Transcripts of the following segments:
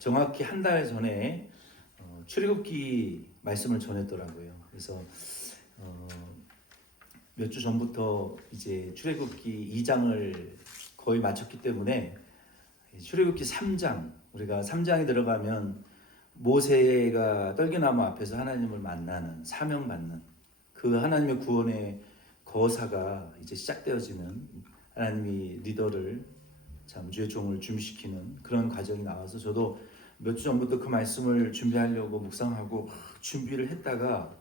정확히 한 달 전에 출애굽기 말씀을 전했더라고요. 그래서 몇 주 전부터 이제 출애굽기 2장을 거의 마쳤기 때문에 출애굽기 3장, 우리가 3장에 들어가면 모세가 떨기나무 앞에서 하나님을 만나는, 사명받는 그 하나님의 구원의 거사가 이제 시작되어지는, 하나님이 리더를 참 주의 종을 준비시키는 그런 과정이 나와서 저도 몇 주 전부터 그 말씀을 준비하려고 묵상하고 준비를 했다가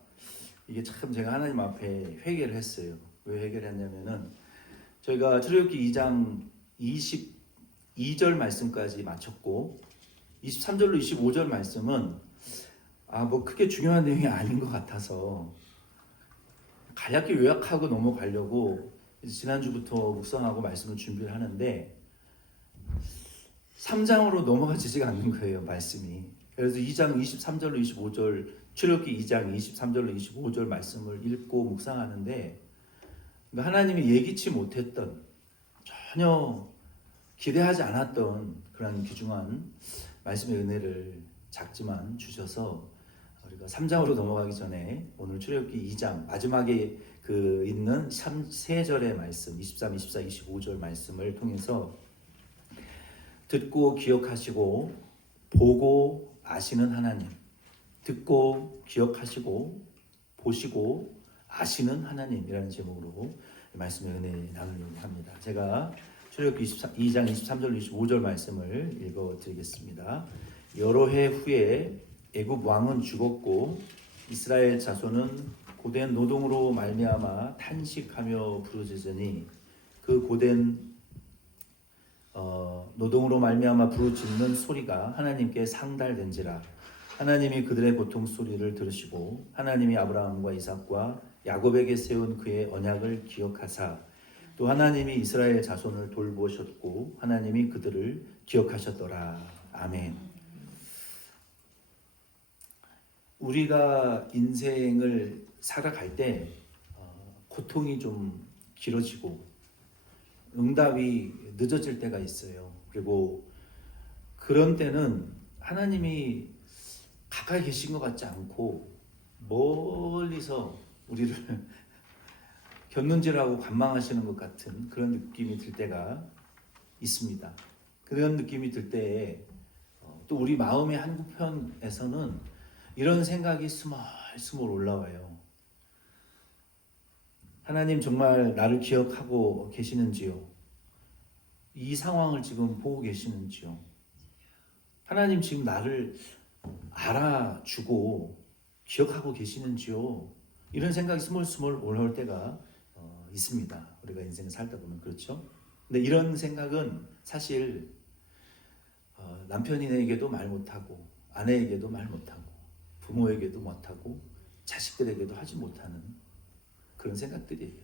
이게 참 제가 하나님 앞에 회개를 했어요. 왜 회개를 했냐면은 저희가 출애굽기 2장 22절 말씀까지 마쳤고 23절로 25절 말씀은 뭐 크게 중요한 내용이 아닌 것 같아서 간략히 요약하고 넘어가려고 지난주부터 묵상하고 말씀을 준비를 하는데 3장으로 넘어가지지가 않는 거예요, 말씀이. 그래서 2장 23절로 25절, 출애굽기 2장 23절로 25절 말씀을 읽고 묵상하는데 하나님이 예기치 못했던, 전혀 기대하지 않았던 그런 귀중한 말씀의 은혜를 작지만 주셔서 우리가 3장으로 넘어가기 전에 오늘 출애굽기 2장 마지막에 그 있는 3절의 말씀 23, 24, 25절 말씀을 통해서 듣고 기억하시고 보고 아시는 하나님, 듣고 기억하시고 보시고 아시는 하나님이라는 제목으로 말씀의 은혜 나누려고 합니다. 제가 출애굽기 2장 23절 25절 말씀을 읽어드리겠습니다. 여러 해 후에 애굽 왕은 죽었고 이스라엘 자손은 고된 노동으로 말미암아 탄식하며 부르짖으니 그 고된 노동으로 말미암아 부르짖는 소리가 하나님께 상달된지라. 하나님이 그들의 고통 소리를 들으시고 하나님이 아브라함과 이삭과 야곱에게 세운 그의 언약을 기억하사 또 하나님이 이스라엘 자손을 돌보셨고 하나님이 그들을 기억하셨더라. 아멘. 우리가 인생을 살아갈 때 고통이 좀 길어지고 응답이 늦어질 때가 있어요. 그리고 그런 때는 하나님이 가까이 계신 것 같지 않고 멀리서 우리를 곁눈질하고 관망하시는 것 같은 그런 느낌이 들 때가 있습니다. 그런 느낌이 들 때에 또 우리 마음의 한구편에서는 이런 생각이 스멀스멀 올라와요. 하나님 정말 나를 기억하고 계시는지요? 이 상황을 지금 보고 계시는지요? 하나님 지금 나를 알아주고 기억하고 계시는지요? 이런 생각이 스멀스멀 올라올 때가 있습니다. 우리가 인생을 살다 보면 그렇죠. 근데 이런 생각은 사실 남편에게도 말 못하고 아내에게도 말 못하고 부모에게도 못하고 자식들에게도 하지 못하는 그런 생각들이에요.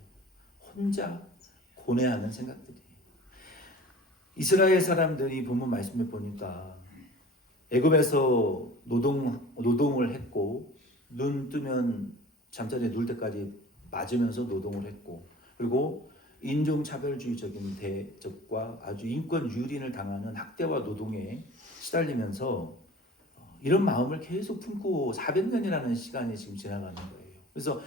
혼자 고뇌하는 생각들이에요. 이스라엘 사람들이 본문 말씀에 보니까 애굽에서 노동을 했고 눈 뜨면 잠자리에 누울 때까지 맞으면서 노동을 했고 그리고 인종차별주의적인 대접과 아주 인권 유린을 당하는 학대와 노동에 시달리면서 이런 마음을 계속 품고 400년이라는 시간이 지금 지나가는 거예요. 그래서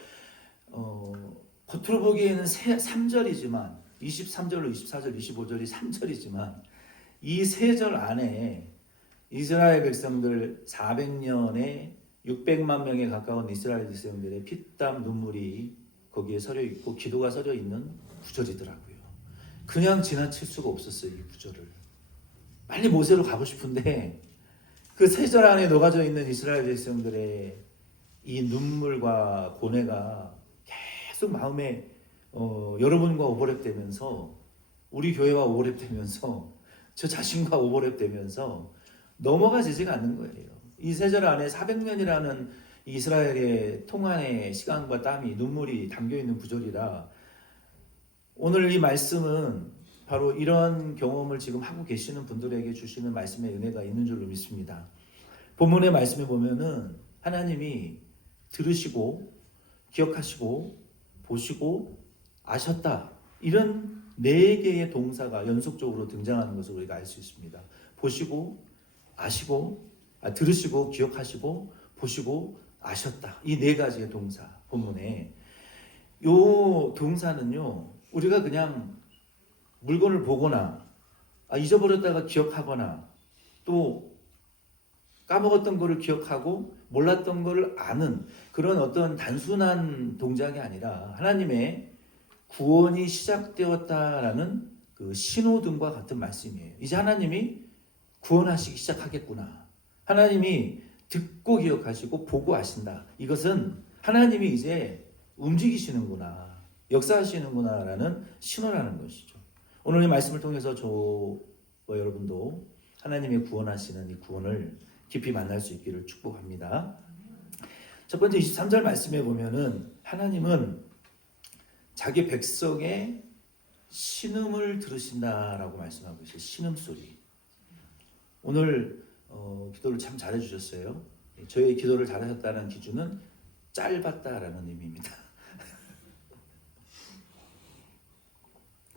겉으로 보기에는 3절이지만 23절로 24절, 25절이 3절이지만 이 3절 안에 이스라엘 백성들 400년에 600만 명에 가까운 이스라엘 백성들의 피땀 눈물이 거기에 서려 있고 기도가 서려 있는 구절이더라고요. 그냥 지나칠 수가 없었어요. 이 구절을 빨리 모세로 가고 싶은데 그 3절 안에 녹아져 있는 이스라엘 백성들의 이 눈물과 고뇌가 계속 마음에 여러분과 오버랩되면서 우리 교회와 오버랩되면서 저 자신과 오버랩되면서 넘어가지지가 않는 거예요. 이 3절 안에 400년이라는 이스라엘의 통한의 시간과 땀이 눈물이 담겨있는 구절이라 오늘 이 말씀은 바로 이런 경험을 지금 하고 계시는 분들에게 주시는 말씀의 은혜가 있는 줄로 믿습니다. 본문의 말씀에 보면은 하나님이 들으시고 기억하시고 보시고 아셨다 이런 4개의 동사가 연속적으로 등장하는 것을 우리가 알 수 있습니다. 보시고 아시고, 들으시고 기억하시고 보시고 아셨다. 이 네 가지의 동사 본문에 요 동사는요 우리가 그냥 물건을 보거나 잊어버렸다가 기억하거나 또 까먹었던 거를 기억하고 몰랐던 거를 아는 그런 어떤 단순한 동작이 아니라 하나님의 구원이 시작되었다라는 그 신호등과 같은 말씀이에요. 이제 하나님이 구원하시기 시작하겠구나. 하나님이 듣고 기억하시고 보고 아신다. 이것은 하나님이 이제 움직이시는구나. 역사하시는구나라는 신호라는 것이죠. 오늘 이 말씀을 통해서 저와 여러분도 하나님이 구원하시는 이 구원을 깊이 만날 수 있기를 축복합니다. 첫 번째 23절 말씀에 보면은 하나님은 자기 백성의 신음을 들으신다라고 말씀하고 있어요. 신음소리. 오늘 기도를 참 잘해주셨어요. 저의 기도를 잘하셨다는 기준은 짧았다라는 의미입니다.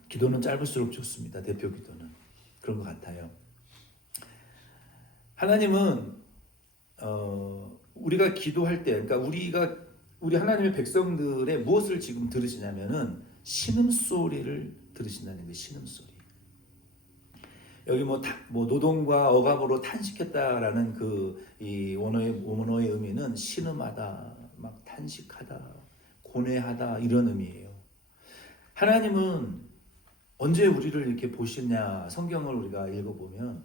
기도는 짧을수록 좋습니다. 대표 기도는 그런 것 같아요. 하나님은 우리가 기도할 때, 그러니까 우리 하나님의 백성들의 무엇을 지금 들으시냐면은 신음 소리를 들으신다는 거예요. 신음 소리. 여기 뭐 노동과 억압으로 탄식했다라는 이 원어의 의미는 신음하다, 막 탄식하다, 고뇌하다 이런 의미예요. 하나님은 언제 우리를 이렇게 보시냐? 성경을 우리가 읽어보면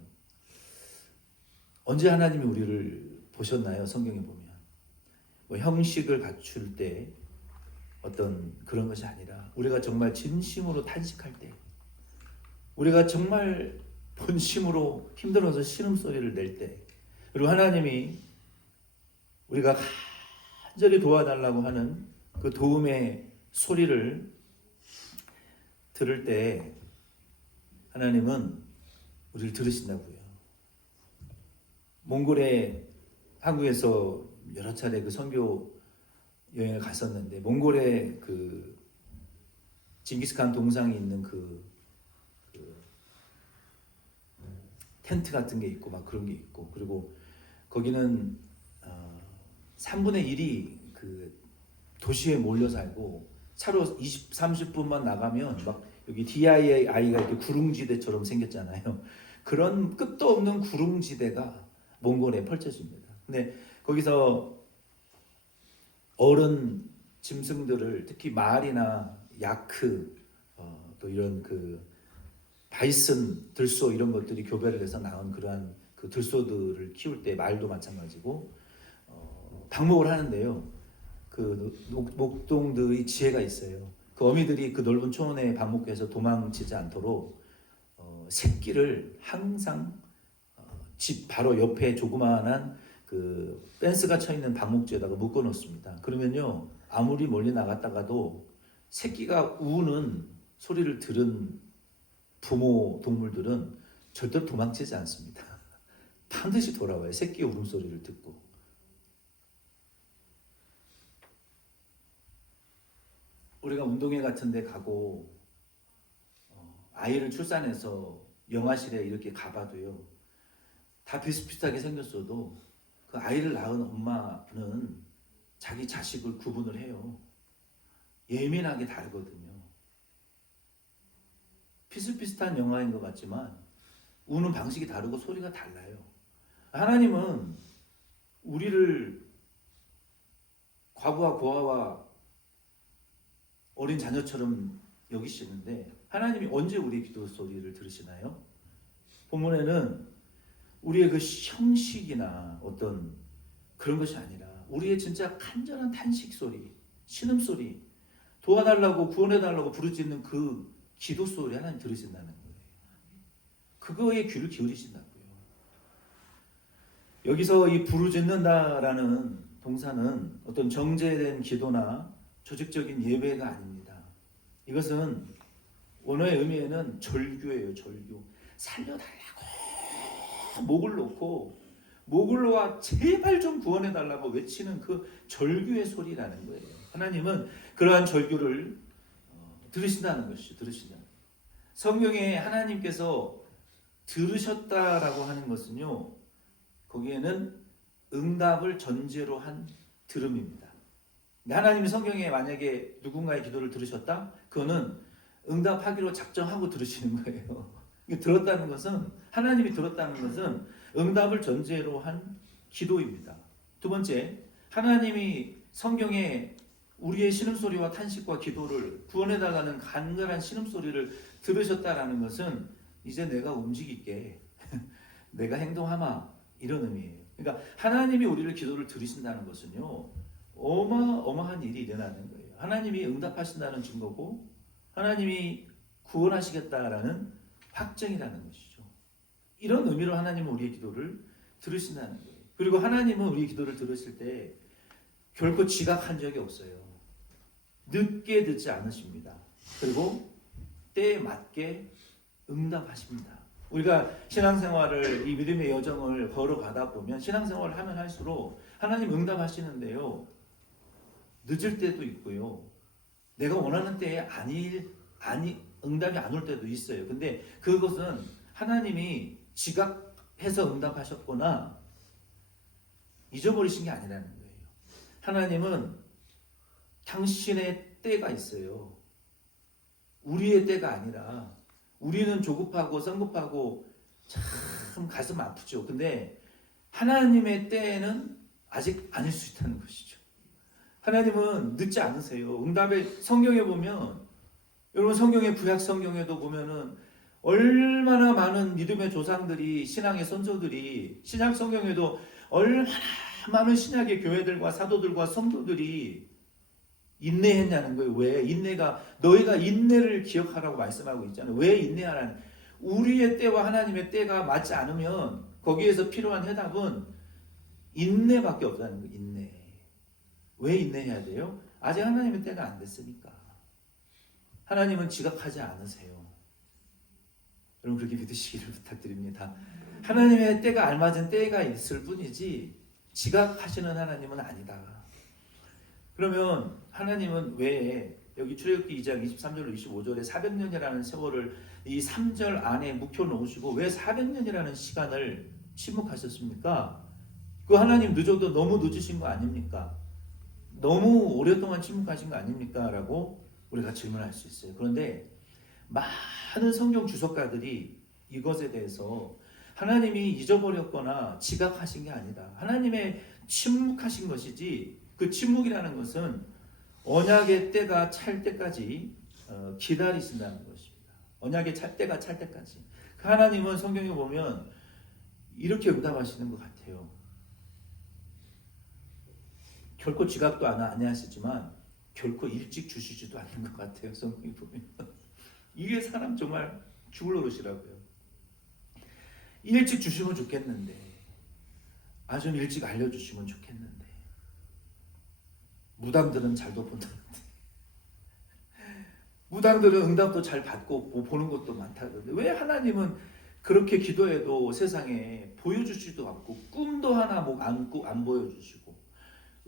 언제 하나님이 우리를 보셨나요? 성경에 보면 뭐 형식을 갖출 때 어떤 그런 것이 아니라 우리가 정말 진심으로 탄식할 때, 우리가 정말 본심으로 힘들어서 신음소리를 낼 때, 그리고 하나님이 우리가 간절히 도와달라고 하는 그 도움의 소리를 들을 때 하나님은 우리를 들으신다고요. 몽골에 한국에서 여러 차례 그 선교 여행을 갔었는데 몽골에 그 징기스칸 동상이 있는 그 텐트 같은 게 있고 막 그런 게 있고, 그리고 거기는 3분의 1이 그 도시에 몰려 살고 차로 20, 30분만 나가면 막 여기 DIA가 이렇게 구릉지대처럼 생겼잖아요. 그런 끝도 없는 구릉지대가 몽골에 펼쳐집니다. 근데 거기서 어른 짐승들을 특히 말이나 야크 또 이런 그 바이슨, 들소 이런 것들이 교배를 해서 낳은 그러한 그 들소들을 키울 때 말도 마찬가지고 방목을 하는데요. 그 목동들의 지혜가 있어요. 그 어미들이 그 넓은 초원에 방목해서 도망치지 않도록 새끼를 항상 집 바로 옆에 조그마한 그 펜스가 쳐 있는 방목지에다가 묶어 놓습니다. 그러면요 아무리 멀리 나갔다가도 새끼가 우는 소리를 들은 부모 동물들은 절대로 도망치지 않습니다. 반드시 돌아와요. 새끼 울음소리를 듣고. 우리가 운동회 같은 데 가고 아이를 출산해서 영아실에 이렇게 가봐도요 다 비슷비슷하게 생겼어도 그 아이를 낳은 엄마는 자기 자식을 구분을 해요. 예민하게 다르거든요. 비슷비슷한 영화인 것 같지만 우는 방식이 다르고 소리가 달라요. 하나님은 우리를 과부와 고아와 어린 자녀처럼 여기시는데 하나님이 언제 우리의 기도 소리를 들으시나요? 본문에는 우리의 그 형식이나 어떤 그런 것이 아니라 우리의 진짜 간절한 탄식 소리, 신음 소리, 도와달라고 구원해달라고 부르짖는 그 기도 소리 하나님 들으신다는 거예요. 그거에 귀를 기울이신다고요. 여기서 이 부르짖는다라는 동사는 어떤 정제된 기도나 조직적인 예배가 아닙니다. 이것은 원어의 의미에는 절규예요. 절규. 살려달라고 목을 놓고 목을 놓아 제발 좀 구원해달라고 외치는 그 절규의 소리라는 거예요. 하나님은 그러한 절규를 들으신다는 것이죠. 들으신다. 성경에 하나님께서 들으셨다라고 하는 것은요 거기에는 응답을 전제로 한 들음입니다. 하나님이 성경에 만약에 누군가의 기도를 들으셨다? 그거는 응답하기로 작정하고 들으시는 거예요. 들었다는 것은, 하나님이 들었다는 것은 응답을 전제로 한 기도입니다. 두 번째, 하나님이 성경에 우리의 신음소리와 탄식과 기도를, 구원해달라는 간절한 신음소리를 들으셨다라는 것은 이제 내가 움직일게, 내가 행동하마, 이런 의미예요. 그러니까 하나님이 우리를 기도를 들으신다는 것은요, 어마어마한 일이 일어나는 거예요. 하나님이 응답하신다는 증거고 하나님이 구원하시겠다라는 확정이라는 것이죠. 이런 의미로 하나님은 우리의 기도를 들으신다는 거예요. 그리고 하나님은 우리의 기도를 들으실 때 결코 지각한 적이 없어요. 늦게 듣지 않으십니다. 그리고 때에 맞게 응답하십니다. 우리가 신앙생활을, 이 믿음의 여정을 걸어가다 보면 신앙생활을 하면 할수록 하나님 응답하시는데요, 늦을 때도 있고요, 내가 원하는 때에 응답이 안 올 때도 있어요. 근데 그것은 하나님이 지각해서 응답하셨거나 잊어버리신 게 아니라는 거예요. 하나님은 당신의 때가 있어요. 우리의 때가 아니라. 우리는 조급하고 성급하고 참 가슴 아프죠. 근데 하나님의 때에는 아직 아닐 수 있다는 것이죠. 하나님은 늦지 않으세요. 응답의 성경에 보면, 여러분 성경의 구약 성경에도 보면은 얼마나 많은 믿음의 조상들이, 신앙의 선조들이, 신약 성경에도 얼마나 많은 신약의 교회들과 사도들과 성도들이 인내했냐는 거예요. 왜? 인내가, 너희가 인내를 기억하라고 말씀하고 있잖아요. 왜 인내하라는? 우리의 때와 하나님의 때가 맞지 않으면 거기에서 필요한 해답은 인내밖에 없다는 거예요. 인내. 왜 인내해야 돼요? 아직 하나님의 때가 안 됐으니까. 하나님은 지각하지 않으세요. 여러분 그렇게 믿으시기를 부탁드립니다. 하나님의 때가 알맞은 때가 있을 뿐이지 지각하시는 하나님은 아니다. 그러면 하나님은 왜 여기 출애굽기 2장 23절로 25절에 400년이라는 세월을 이 3절 안에 묵혀 놓으시고 왜 400년이라는 시간을 침묵하셨습니까? 그 하나님 늦어도 너무 늦으신 거 아닙니까? 너무 오랫동안 침묵하신 거 아닙니까? 라고 우리가 질문할 수 있어요. 그런데 많은 성경 주석가들이 이것에 대해서 하나님이 잊어버렸거나 지각하신 게 아니다, 하나님의 침묵하신 것이지, 그 침묵이라는 것은 언약의 때가 찰 때까지 기다리신다는 것입니다. 언약의 때가 찰 때까지. 그 하나님은 성경에 보면 이렇게 응답하시는 것 같아요. 결코 지각도 안 하시지만 결코 일찍 주시지도 않는 것 같아요. 성경에 보면 이게 사람 정말 죽을 노릇이라고요. 일찍 주시면 좋겠는데, 좀 일찍 알려주시면 좋겠는데, 무당들은 잘도 본다는데, 무당들은 응답도 잘 받고 보는 것도 많다던데, 왜 하나님은 그렇게 기도해도 세상에 보여주지도 않고, 꿈도 하나 안 보여주시고,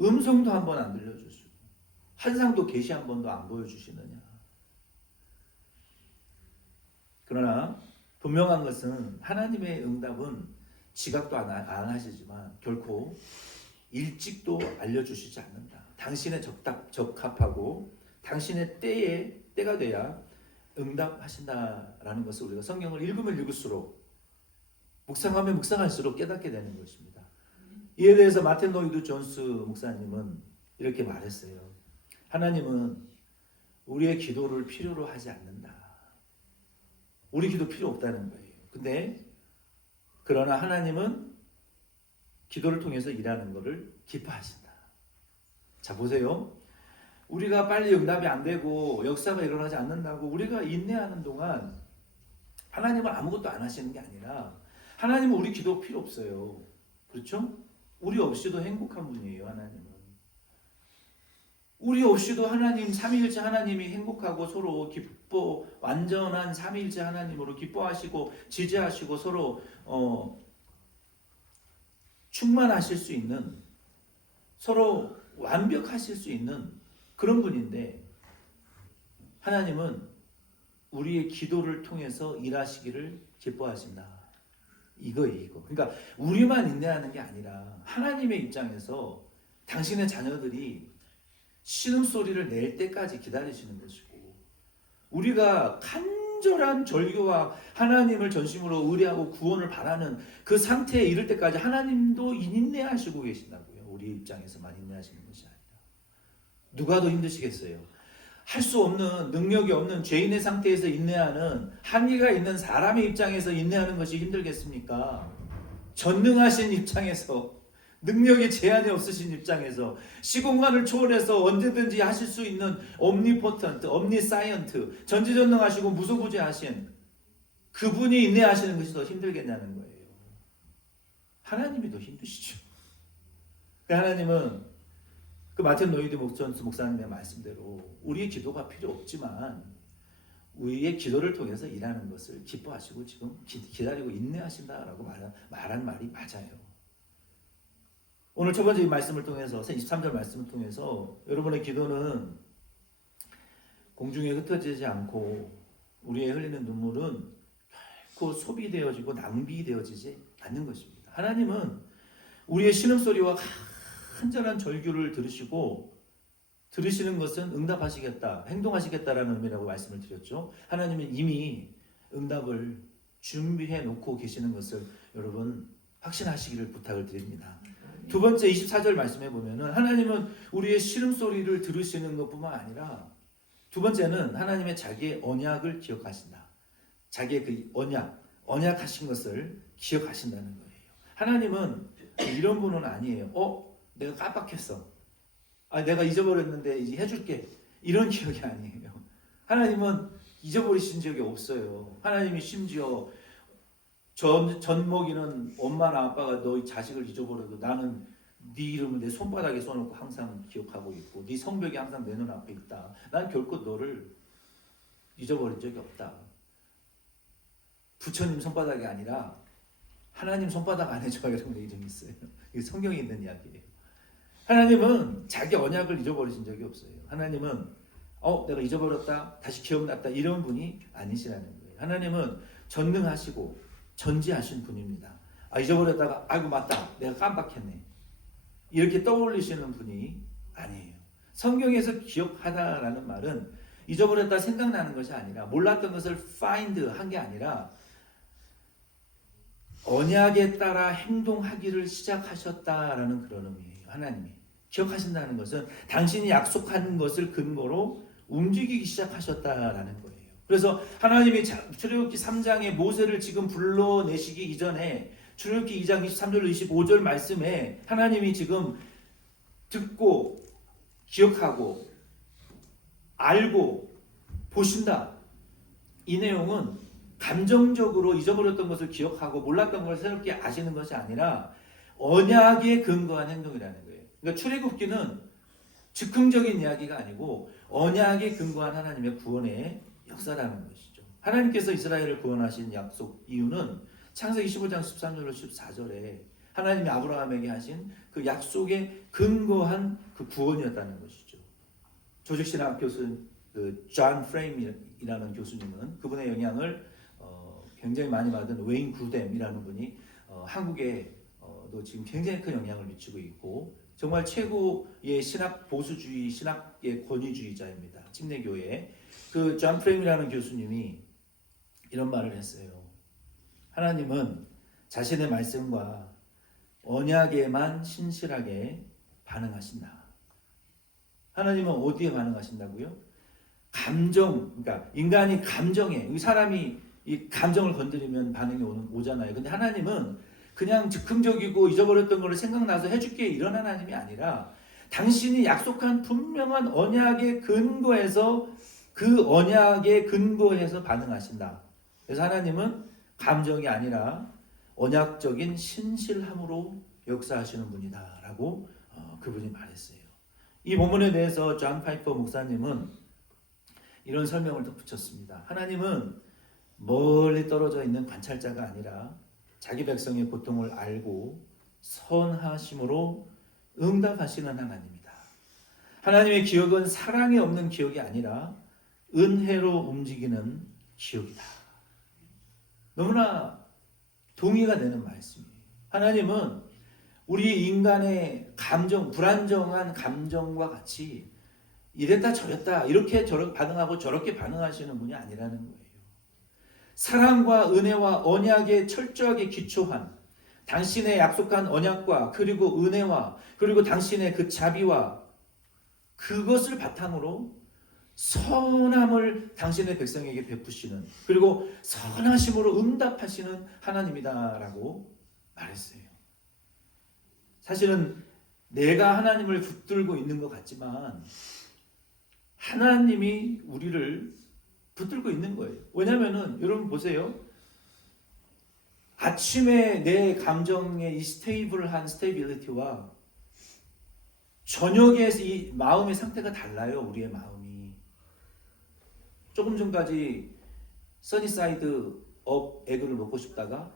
음성도 한 번 안 들려주시고, 환상도 계시 한 번도 안 보여주시느냐? 그러나 분명한 것은 하나님의 응답은 지각도 안 하시지만 결코 일찍도 알려주시지 않는다. 당신의 적합하고 당신의 때가 돼야 응답하신다라는 것을 우리가 성경을 읽으면 읽을수록, 묵상하면 묵상할수록 깨닫게 되는 것입니다. 이에 대해서 마틴 로이드 존스 목사님은 이렇게 말했어요. 하나님은 우리의 기도를 필요로 하지 않는다. 우리 기도 필요 없다는 거예요. 근데 그러나 하나님은 기도를 통해서 일하는 것을 기뻐하신다. 자, 보세요. 우리가 빨리 응답이 안 되고 역사가 일어나지 않는다고 우리가 인내하는 동안 하나님은 아무것도 안 하시는 게 아니라, 하나님은 우리 기도 필요 없어요. 그렇죠? 우리 없이도 행복한 분이에요. 하나님은 우리 없이도 하나님, 삼위일체 하나님이 행복하고 서로 기뻐, 완전한 삼위일체 하나님으로 기뻐하시고 지지하시고 서로 충만하실 수 있는, 서로 완벽하실 수 있는 그런 분인데, 하나님은 우리의 기도를 통해서 일하시기를 기뻐하신다. 이거. 그러니까 우리만 인내하는 게 아니라 하나님의 입장에서 당신의 자녀들이 신음소리를 낼 때까지 기다리시는 것이고, 우리가 간절한 절규와 하나님을 전심으로 의뢰하고 구원을 바라는 그 상태에 이를 때까지 하나님도 인내하시고 계신다고요. 우리 입장에서만 인내하시는 것이 아니라. 누가 더 힘드시겠어요? 할 수 없는, 능력이 없는 죄인의 상태에서 인내하는, 한계가 있는 사람의 입장에서 인내하는 것이 힘들겠습니까? 전능하신 입장에서, 능력에 제한이 없으신 입장에서, 시공간을 초월해서 언제든지 하실 수 있는 omnipotent, omniscient, 전지전능하시고 무소부재하신 그분이 인내하시는 것이 더 힘들겠냐는 거예요. 하나님이 더 힘드시죠. 하나님은 그 마틴 로이드 목사님의 말씀대로 우리의 기도가 필요 없지만 우리의 기도를 통해서 일하는 것을 기뻐하시고 지금 기다리고 인내하신다라고 말한 말이 맞아요. 오늘 첫 번째 말씀을 통해서 23절 말씀을 통해서 여러분의 기도는 공중에 흩어지지 않고 우리의 흘리는 눈물은 결코 소비되어지고 낭비되어지지 않는 것입니다. 하나님은 우리의 신음소리와 간절한 절규를 들으시는 것은 응답하시겠다, 행동하시겠다라는 의미라고 말씀을 드렸죠. 하나님은 이미 응답을 준비해 놓고 계시는 것을 여러분 확신하시기를 부탁을 드립니다. 두 번째 24절 말씀해 보면은 하나님은 우리의 신음소리를 들으시는 것뿐만 아니라 두 번째는 하나님의 자기의 언약을 기억하신다. 자기의 그 언약하신 것을 기억하신다는 거예요. 하나님은 이런 분은 아니에요. 내가 깜빡했어. 내가 잊어버렸는데 이제 해줄게. 이런 기억이 아니에요. 하나님은 잊어버리신 적이 없어요. 하나님이 심지어 젖먹이는 엄마나 아빠가 너희 자식을 잊어버려도 나는 네 이름을 내 손바닥에 써놓고 항상 기억하고 있고 네 성벽이 항상 내 눈앞에 있다. 난 결코 너를 잊어버린 적이 없다. 부처님 손바닥이 아니라 하나님 손바닥 안에 저 여러분의 이름이 있어요. 이게 성경에 있는 이야기예요. 하나님은 자기 언약을 잊어버리신 적이 없어요. 하나님은 내가 잊어버렸다, 다시 기억났다 이런 분이 아니시라는 거예요. 하나님은 전능하시고 전지하신 분입니다. 잊어버렸다가 아이고 맞다, 내가 깜빡했네 이렇게 떠올리시는 분이 아니에요. 성경에서 기억하다라는 말은 잊어버렸다 생각나는 것이 아니라 몰랐던 것을 find 한 게 아니라 언약에 따라 행동하기를 시작하셨다라는 그런 의미예요. 하나님이 기억하신다는 것은 당신이 약속한 것을 근거로 움직이기 시작하셨다라는 거예요. 그래서 하나님이 출애굽기 3장에 모세를 지금 불러내시기 이전에 출애굽기 2장 23절 25절 말씀에 하나님이 지금 듣고 기억하고 알고 보신다. 이 내용은 감정적으로 잊어버렸던 것을 기억하고 몰랐던 것을 새롭게 아시는 것이 아니라 언약에 근거한 행동이라는 거예요. 그러니까 출애굽기는 즉흥적인 이야기가 아니고 언약에 근거한 하나님의 구원의 역사라는 것이죠. 하나님께서 이스라엘을 구원하신 약속 이유는 창세기 15장 13절로 14절에 하나님이 아브라함에게 하신 그 약속에 근거한 그 구원이었다는 것이죠. 조직신학 교수 존 프레임이라는 교수님은 그분의 영향을 굉장히 많이 받은 웨인 그루뎀이라는 분이 한국에도 지금 굉장히 큰 영향을 미치고 있고 정말 최고의 신학 보수주의 신학의 권위주의자입니다. 침례교회 그 존 프레임이라는 교수님이 이런 말을 했어요. 하나님은 자신의 말씀과 언약에만 신실하게 반응하신다. 하나님은 어디에 반응하신다고요? 그러니까 인간이 감정에, 사람이 이 감정을 건드리면 반응이 오잖아요. 근데 하나님은 그냥 즉흥적이고 잊어버렸던 걸 생각나서 해줄게 이런 하나님이 아니라 당신이 약속한 분명한 언약의 근거에서 그 언약에 근거해서 반응하신다. 그래서 하나님은 감정이 아니라 언약적인 신실함으로 역사하시는 분이다라고 그분이 말했어요. 이 본문에 대해서 존 파이퍼 목사님은 이런 설명을 더 붙였습니다. 하나님은 멀리 떨어져 있는 관찰자가 아니라 자기 백성의 고통을 알고 선하심으로 응답하시는 하나님이다. 하나님의 기억은 사랑이 없는 기억이 아니라 은혜로 움직이는 기억이다. 너무나 동의가 되는 말씀이에요. 하나님은 우리 인간의 감정, 불안정한 감정과 같이 이랬다 저랬다 이렇게 반응하고 저렇게 반응하시는 분이 아니라는 거예요. 사랑과 은혜와 언약에 철저하게 기초한 당신의 약속한 언약과 그리고 은혜와 그리고 당신의 그 자비와 그것을 바탕으로 선함을 당신의 백성에게 베푸시는 그리고 선하심으로 응답하시는 하나님이다라고 말했어요. 사실은 내가 하나님을 붙들고 있는 것 같지만 하나님이 우리를 붙들고 있는 거예요. 왜냐하면은 여러분 보세요. 아침에 내 감정의 이 스테이블한 스테이빌리티와 저녁에 이 마음의 상태가 달라요. 우리의 마음이. 조금 전까지 써니사이드 업 에그를 먹고 싶다가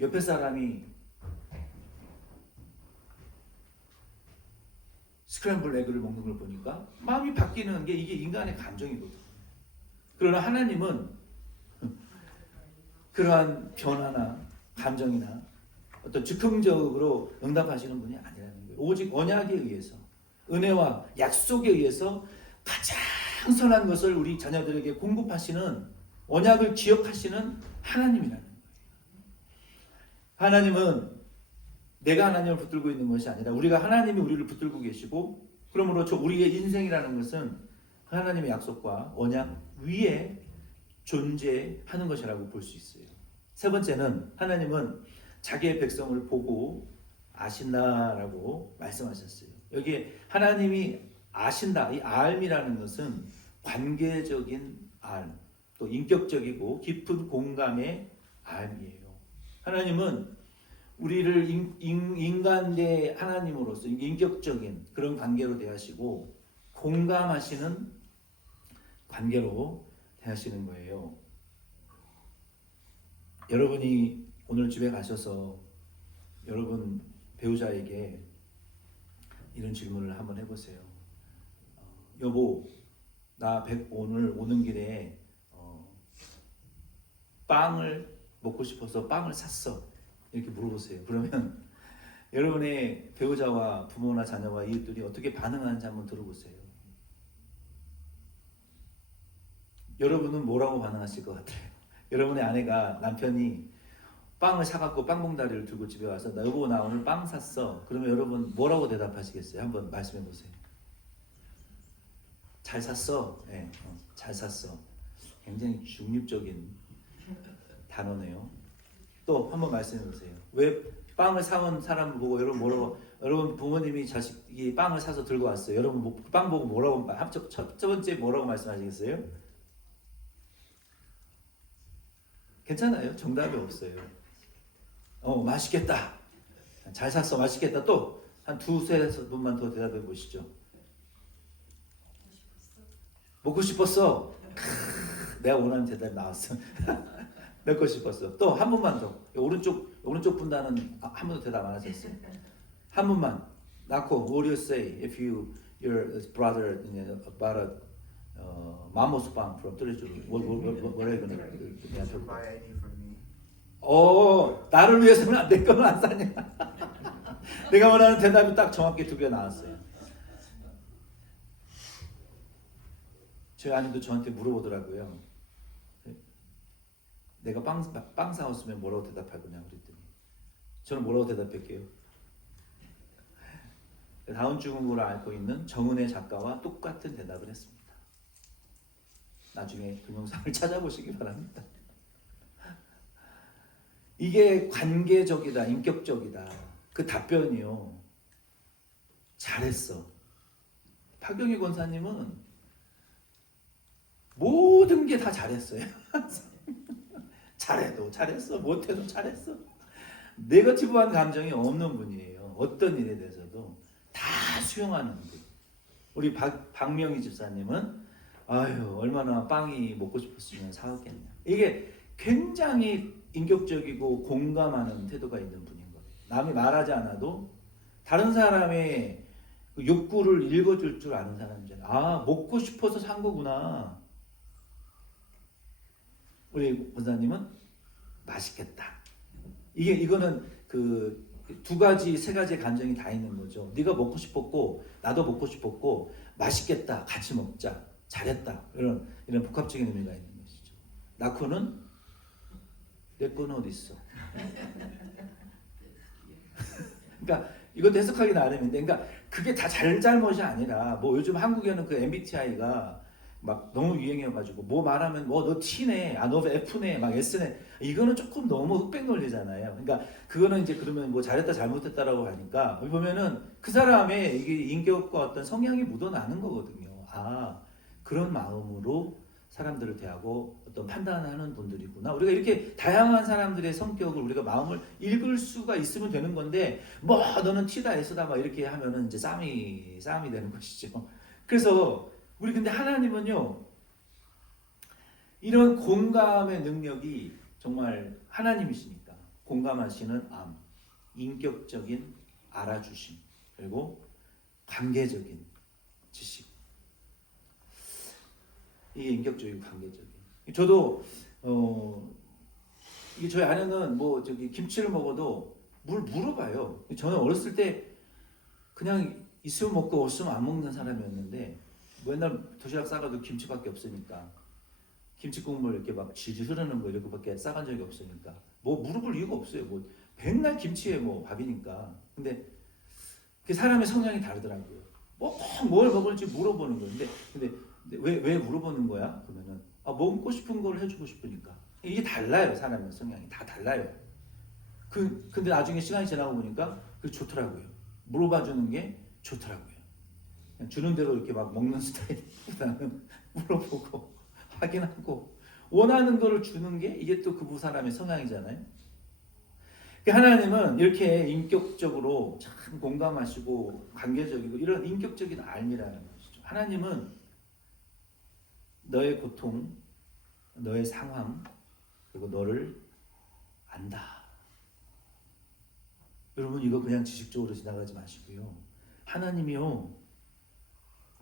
옆에 사람이 스크램블 에그를 먹는 걸 보니까 마음이 바뀌는 게 이게 인간의 감정이거든요. 그러나 하나님은 그러한 변화나 감정이나 어떤 즉흥적으로 응답하시는 분이 아니라는 거예요. 오직 언약에 의해서 은혜와 약속에 의해서 가장 선한 것을 우리 자녀들에게 공급하시는 언약을 기억하시는 하나님이라는 거예요. 하나님은 내가 하나님을 붙들고 있는 것이 아니라 우리가 하나님이 우리를 붙들고 계시고 그러므로 우리의 인생이라는 것은 하나님의 약속과 언약 위에 존재하는 것이라고 볼 수 있어요. 세 번째는 하나님은 자기의 백성을 보고 아신다라고 말씀하셨어요. 여기에 하나님이 아신다, 이 알미라는 것은 관계적인 알, 또 인격적이고 깊은 공감의 알이에요. 하나님은 우리를 인간 대 하나님으로서 인격적인 그런 관계로 대하시고 공감하시는 관계로 대하시는 거예요. 여러분이 오늘 집에 가셔서 여러분 배우자에게 이런 질문을 한번 해보세요. 여보, 나 오늘 오는 길에 빵을 먹고 싶어서 빵을 샀어. 이렇게 물어보세요. 그러면 여러분의 배우자와 부모나 자녀와 이웃들이 어떻게 반응하는지 한번 들어보세요. 여러분은 뭐라고 반응하실 것 같아요? 여러분의 아내가 남편이 빵을 사갖고 빵봉다리를 들고 집에 와서 나 여보 나 오늘 빵 샀어. 그러면 여러분 뭐라고 대답하시겠어요? 한번 말씀해 보세요. 잘 샀어. 네, 잘 샀어. 굉장히 중립적인 단어네요. 또 한번 말씀해 보세요. 왜 빵을 사온 사람을 보고 여러분 뭐라고 여러분 부모님이 자식이 빵을 사서 들고 왔어요. 여러분 빵 보고 뭐라고 첫 번째 뭐라고 말씀하시겠어요? 괜찮아요. 정답이 없어요. 맛있겠다. 잘 샀어. 맛있겠다. 또 한 두세 분만 더 대답해 보시죠. 먹고 싶었어. 내가 원하는 대답이 나왔어. 먹고 싶었어. 또 한 분만 더. 오른쪽 분단은 한 번도 대답 안 하셨어요. 한 분만. 나코, what do you say if your brother bought a 마모스 빵 from 뚜레쥬? 뭐라 이거는? Buy any from me. 나를 위해서는 내 거는 안 사냐? 내가 원하는 대답이 딱 정확히 두 개 나왔어요. 저희 아님도 저한테 물어보더라고요. 내가 빵 사왔으면 뭐라고 대답할 거냐 그랬더니 저는 뭐라고 대답할게요? 다운증후군을 앓고 있는 정은혜 작가와 똑같은 대답을 했습니다. 나중에 동영상을 찾아보시기 바랍니다. 이게 관계적이다, 인격적이다. 그 답변이요. 잘했어. 박영희 권사님은 모든 게 다 잘했어요. 잘해도 잘했어, 못해도 잘했어. 네거티브한 감정이 없는 분이에요. 어떤 일에 대해서도 다 수용하는 분. 우리 박명희 집사님은 아유 얼마나 빵이 먹고 싶었으면 사왔겠냐. 이게 굉장히 인격적이고 공감하는 태도가 있는 분인 거예요. 남이 말하지 않아도 다른 사람의 그 욕구를 읽어줄 줄 아는 사람이잖아요. 아 먹고 싶어서 산 거구나. 우리 권사님은 맛있겠다. 이거는 그 두 가지 세 가지의 감정이 다 있는 거죠. 네가 먹고 싶었고 나도 먹고 싶었고 맛있겠다 같이 먹자 잘했다 이런 복합적인 의미가 있는 것이죠. 낳고는 내 거는 어디 있어? 그러니까 이것도 해석하기 나름인데, 그러니까 그게 다 잘잘못이 아니라 뭐 요즘 한국에는 그 MBTI가 막 너무 유행해가지고 뭐 말하면 뭐 너 T네, 너 F네, 막 S네, 이거는 조금 너무 흑백 논리잖아요. 그러니까 그거는 이제 그러면 뭐 잘했다 잘못했다라고 하니까 보면은 그 사람의 이게 인격과 어떤 성향이 묻어나는 거거든요. 아, 그런 마음으로 사람들을 대하고 어떤 판단하는 분들이구나. 우리가 이렇게 다양한 사람들의 성격을 우리가 마음을 읽을 수가 있으면 되는 건데, 뭐 너는 T다 S다 막 이렇게 하면은 이제 싸움이 되는 것이죠. 그래서 우리 근데 하나님은요, 이런 공감의 능력이 정말 하나님이시니까 공감하시는 암, 인격적인 알아주심, 그리고 관계적인 지식. 이게 인격적이고 관계적인. 저도 이게 저희 아내는 뭐 저기 김치를 먹어도 물어봐요. 저는 어렸을 때 그냥 있으면 먹고 없으면 안 먹는 사람이었는데 맨날 도시락 싸가도 김치밖에 없으니까 김치 국물 이렇게 막 질질 흐르는 거 이렇게밖에 싸간 적이 없으니까 뭐 물어볼 이유가 없어요. 뭐 백날 김치에 뭐 밥이니까. 근데 그 사람의 성향이 다르더라고요. 뭐 꼭 뭘 먹을지 물어보는 거예요. 근데 왜 물어보는 거야? 그러면은 먹고 싶은 걸 해주고 싶으니까. 이게 달라요. 사람의 성향이 다 달라요. 근데 나중에 시간이 지나고 보니까 그 좋더라고요. 물어봐 주는 게 좋더라고요. 그냥 주는 대로 이렇게 막 먹는 스타일보다는 물어보고 확인하고 원하는 거를 주는 게 이게 또 그 사람의 성향이잖아요. 하나님은 이렇게 인격적으로 참 공감하시고 관계적이고 이런 인격적인 알미라는 것이죠. 하나님은 너의 고통, 너의 상황, 그리고 너를 안다. 여러분 이거 그냥 지식적으로 지나가지 마시고요. 하나님이요,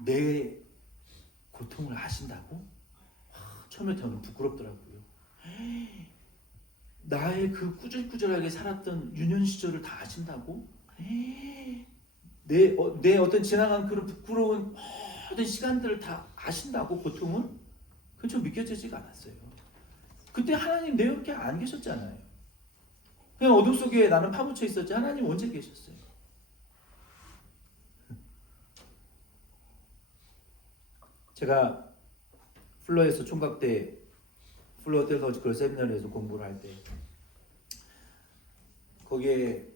내 고통을 아신다고? 처음에 저는 부끄럽더라고요. 나의 그 꾸질꾸질하게 살았던 유년 시절을 다 아신다고? 내 어떤 지나간 그런 부끄러운 모든 시간들을 다 아신다고, 고통을? 그건 좀 믿겨지지가 않았어요. 그때 하나님 내 옆에 안 계셨잖아요. 그냥 어둠 속에 나는 파묻혀 있었지 하나님 언제 계셨어요? 제가 플러에서 총각 때 플러 테올로지컬 세미나리에서 공부를 할 때 거기에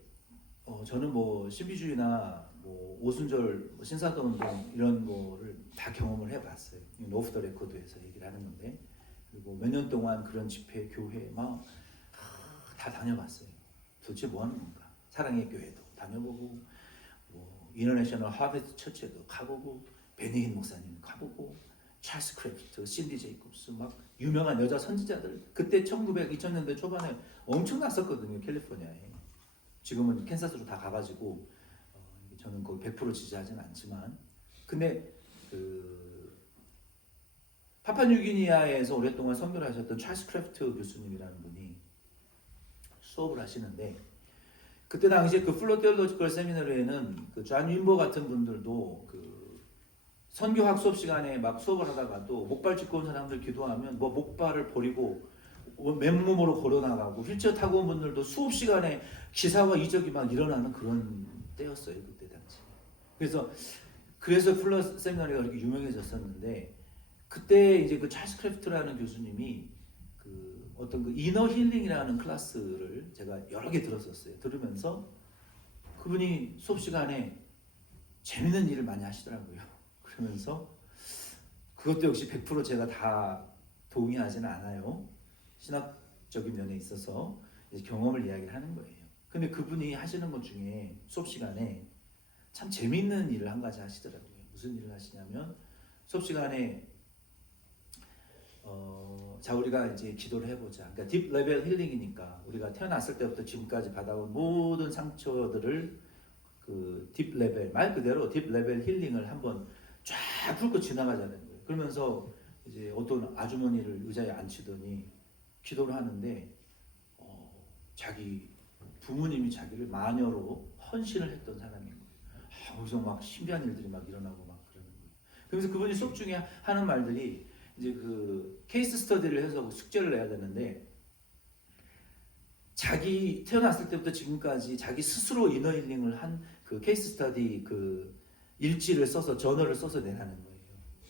저는 뭐 신비주의나 뭐 오순절, 뭐 신사도 운동 이런 거를 다 경험을 해봤어요. 오프 더 레코드에서 얘기를 하는 건데, 그리고 몇 년 동안 그런 집회, 교회 막 다 다녀봤어요. 도대체 뭐 하는 건가? 사랑의 교회도 다녀보고, 뭐 인터내셔널 하베스트 처치에도 가보고, 베니힌 목사님 가보고, 찰스 크래프트, 신디 제이콥스 막 유명한 여자 선지자들 그때 2000년대 초반에 엄청 났었거든요. 캘리포니아에. 지금은 캔사스로 다 가가지고 저는 거기 100% 지지하지는 않지만, 근데 그 파푸아뉴기니아에서 오랫동안 선교를 하셨던 찰스 크래프트 교수님이라는 분이 수업을 하시는데, 그때 당시에 그 플로 테올로지컬 세미나리에는 그 존 윈버 같은 분들도 그 선교학 수업 시간에 막 수업을 하다가도 목발 짚고 온 사람들 기도하면 뭐 목발을 버리고 맨몸으로 걸어 나가고, 휠체어 타고 온 분들도 수업 시간에 기사와 이적이 막 일어나는 그런 때였어요, 그때 당시. 그래서 플러 세미나리가 그렇게 유명해졌었는데, 그때 이제 그 찰스 크래프트라는 교수님이 그 어떤 그 이너 힐링이라는 클래스를 제가 여러 개 들었었어요. 들으면서 그분이 수업 시간에 재밌는 일을 많이 하시더라고요. 그러면서 그것도 역시 100% 제가 다 동의하지는 않아요. 신학적인 면에 있어서 이제 경험을 이야기를 하는 거예요. 근데 그분이 하시는 것 중에 수업 시간에 참 재밌는 일을 한 가지 하시더라고요. 무슨 일을 하시냐면, 수업 시간에 자 우리가 이제 기도를 해보자. 그러니까 딥 레벨 힐링이니까 우리가 태어났을 때부터 지금까지 받아온 모든 상처들을 그 딥 레벨, 말 그대로 딥 레벨 힐링을 한번 쫙 훑고 지나가자는 거예요. 그러면서 이제 어떤 아주머니를 의자에 앉히더니 기도를 하는데 자기 부모님이 자기를 마녀로 헌신을 했던 사람인 거예요. 거기서 막 신비한 일들이 막 일어나고 막 그러는 거예요. 그래서 그분이 수업 중에 하는 말들이 이제 그 케이스 스터디를 해서 숙제를 내야 되는데 자기 태어났을 때부터 지금까지 자기 스스로 이너 힐링을 한 그 케이스 스터디 그 일지를 써서 저널을 써서 내라는 거예요.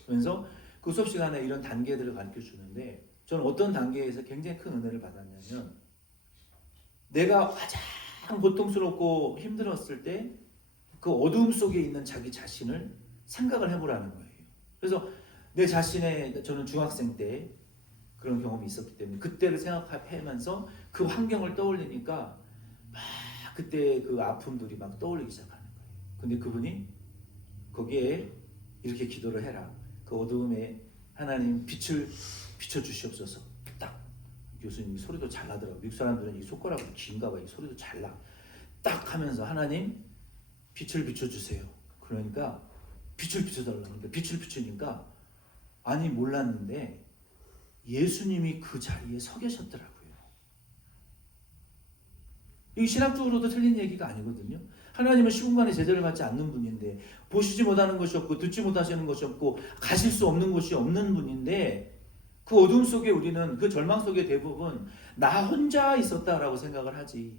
그래서 그 수업 시간에 이런 단계들을 가르쳐 주는데 저는 어떤 단계에서 굉장히 큰 은혜를 받았냐면 내가 가장 고통스럽고 힘들었을 때 그 어두움 속에 있는 자기 자신을 생각을 해보라는 거예요. 그래서 내 자신의 저는 중학생 때 그런 경험이 있었기 때문에 그때를 생각하면서 그 환경을 떠올리니까 막 그때 그 아픔들이 막 떠올리기 시작하는 거예요. 근데 그분이 거기에 이렇게 기도를 해라. 그 어두움에 하나님 빛을 비춰주시옵소서. 딱 교수님이 소리도 잘 나더라고요. 미국 사람들은 이 손가락이 긴가 봐요. 이 소리도 잘 나. 딱 하면서 하나님 빛을 비춰주세요. 그러니까 빛을 비춰달라는데 빛을 비추니까 아니 몰랐는데 예수님이 그 자리에 서 계셨더라고요. 이게 신학적으로도 틀린 얘기가 아니거든요. 하나님은 시공간에 제재를 받지 않는 분인데 보시지 못하는 것이 없고 듣지 못하시는 것이 없고 가실 수 없는 곳이 없는 분인데 그 어둠 속에 우리는 그 절망 속에 대부분 나 혼자 있었다라고 생각을 하지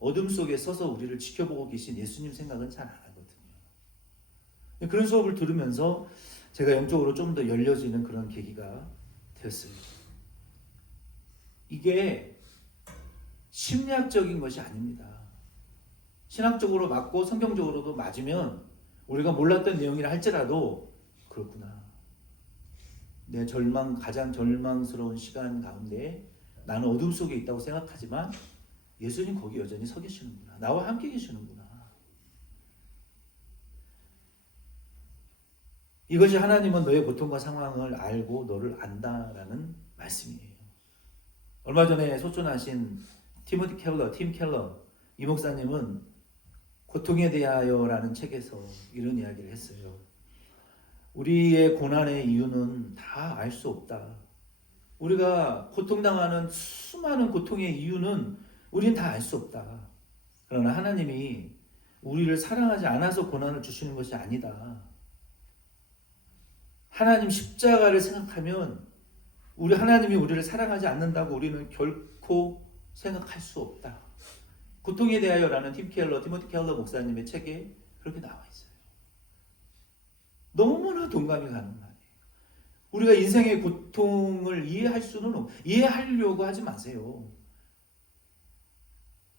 어둠 속에 서서 우리를 지켜보고 계신 예수님 생각은 잘 안 하거든요. 그런 수업을 들으면서 제가 영적으로 좀 더 열려지는 그런 계기가 되었어요. 이게 심리학적인 것이 아닙니다. 신학적으로 맞고 성경적으로도 맞으면 우리가 몰랐던 내용이라 할지라도 그렇구나. 내 가장 절망스러운 시간 가운데 나는 어둠 속에 있다고 생각하지만 예수님 거기 여전히 서 계시는구나. 나와 함께 계시는구나. 이것이 하나님은 너의 고통과 상황을 알고 너를 안다라는 말씀이에요. 얼마 전에 소천하신 팀 켈러 이 목사님은 고통에 대하여라는 책에서 이런 이야기를 했어요. 우리의 고난의 이유는 다 알 수 없다. 우리가 고통당하는 수많은 고통의 이유는 우리는 다 알 수 없다. 그러나 하나님이 우리를 사랑하지 않아서 고난을 주시는 것이 아니다. 하나님 십자가를 생각하면 우리 하나님이 우리를 사랑하지 않는다고 우리는 결코 생각할 수 없다. 고통에 대하여라는 티모티 켈러 목사님의 책에 그렇게 나와 있어요. 너무나 동감이 가는 말이에요. 우리가 인생의 고통을 이해하려고 하지 마세요.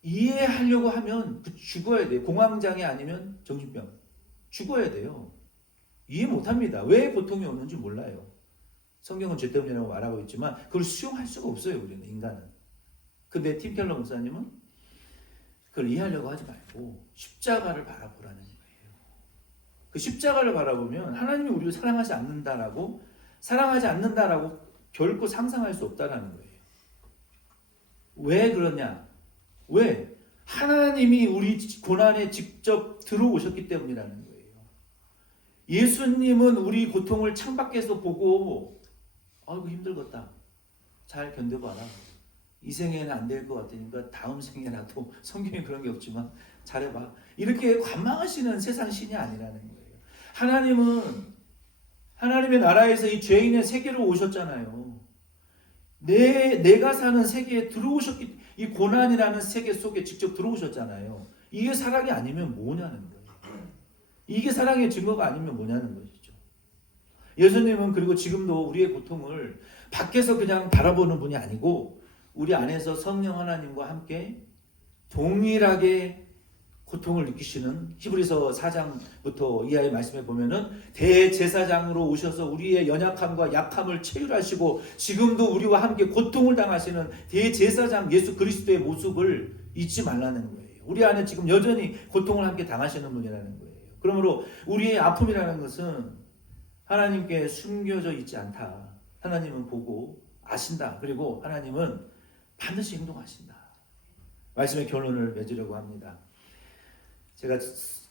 이해하려고 하면 죽어야 돼요. 공황장애 아니면 정신병. 죽어야 돼요. 이해 못합니다. 왜 고통이 오는지 몰라요. 성경은 죄 때문이라고 말하고 있지만 그걸 수용할 수가 없어요. 우리는 인간은. 근데 팀 켈러 목사님은 그걸 이해하려고 하지 말고 십자가를 바라보라는 거예요. 그 십자가를 바라보면 하나님이 우리를 사랑하지 않는다라고 결코 상상할 수 없다라는 거예요. 왜 그러냐? 왜? 하나님이 우리 고난에 직접 들어오셨기 때문이라는 거예요. 예수님은 우리 고통을 창밖에서 보고 아이고 힘들겠다. 잘 견뎌봐라. 이 생에는 안 될 것 같으니까 다음 생에라도 성경에 그런 게 없지만 잘해봐. 이렇게 관망하시는 세상 신이 아니라는 거예요. 하나님은 하나님의 나라에서 이 죄인의 세계로 오셨잖아요. 내가 사는 세계에 들어오셨기, 이 고난이라는 세계 속에 직접 들어오셨잖아요. 이게 사랑이 아니면 뭐냐는 거예요. 이게 사랑의 증거가 아니면 뭐냐는 것이죠. 예수님은 그리고 지금도 우리의 고통을 밖에서 그냥 바라보는 분이 아니고 우리 안에서 성령 하나님과 함께 동일하게 고통을 느끼시는 히브리서 4장부터 이하의 말씀에 보면은 대제사장으로 오셔서 우리의 연약함과 약함을 체휼하시고 지금도 우리와 함께 고통을 당하시는 대제사장 예수 그리스도의 모습을 잊지 말라는 거예요. 우리 안에 지금 여전히 고통을 함께 당하시는 분이라는 거예요. 그러므로 우리의 아픔이라는 것은 하나님께 숨겨져 있지 않다. 하나님은 보고 아신다. 그리고 하나님은 반드시 행동하신다. 말씀의 결론을 맺으려고 합니다. 제가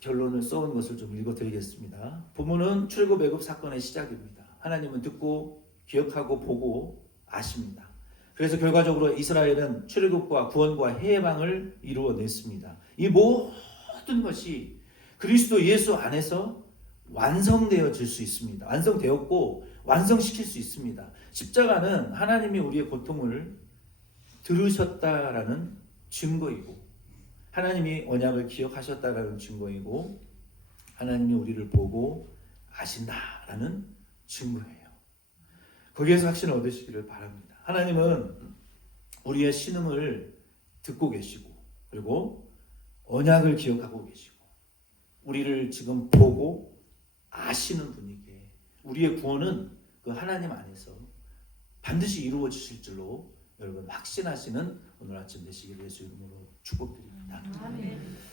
결론을 써온 것을 좀 읽어드리겠습니다. 본문은 출애굽 애굽 사건의 시작입니다. 하나님은 듣고 기억하고 보고 아십니다. 그래서 결과적으로 이스라엘은 출애굽과 구원과 해방을 이루어냈습니다. 이 모든 것이 그리스도 예수 안에서 완성되어질 수 있습니다. 완성되었고 완성시킬 수 있습니다. 십자가는 하나님이 우리의 고통을 들으셨다라는 증거이고 하나님이 언약을 기억하셨다라는 증거이고 하나님이 우리를 보고 아신다라는 증거예요. 거기에서 확신을 얻으시기를 바랍니다. 하나님은 우리의 신음을 듣고 계시고 그리고 언약을 기억하고 계시고 우리를 지금 보고 아시는 분이기에 우리의 구원은 그 하나님 안에서 반드시 이루어지실 줄로 여러분 확신하시는 오늘 아침 되시기를 예수 이름으로 축복드립니다. 아멘.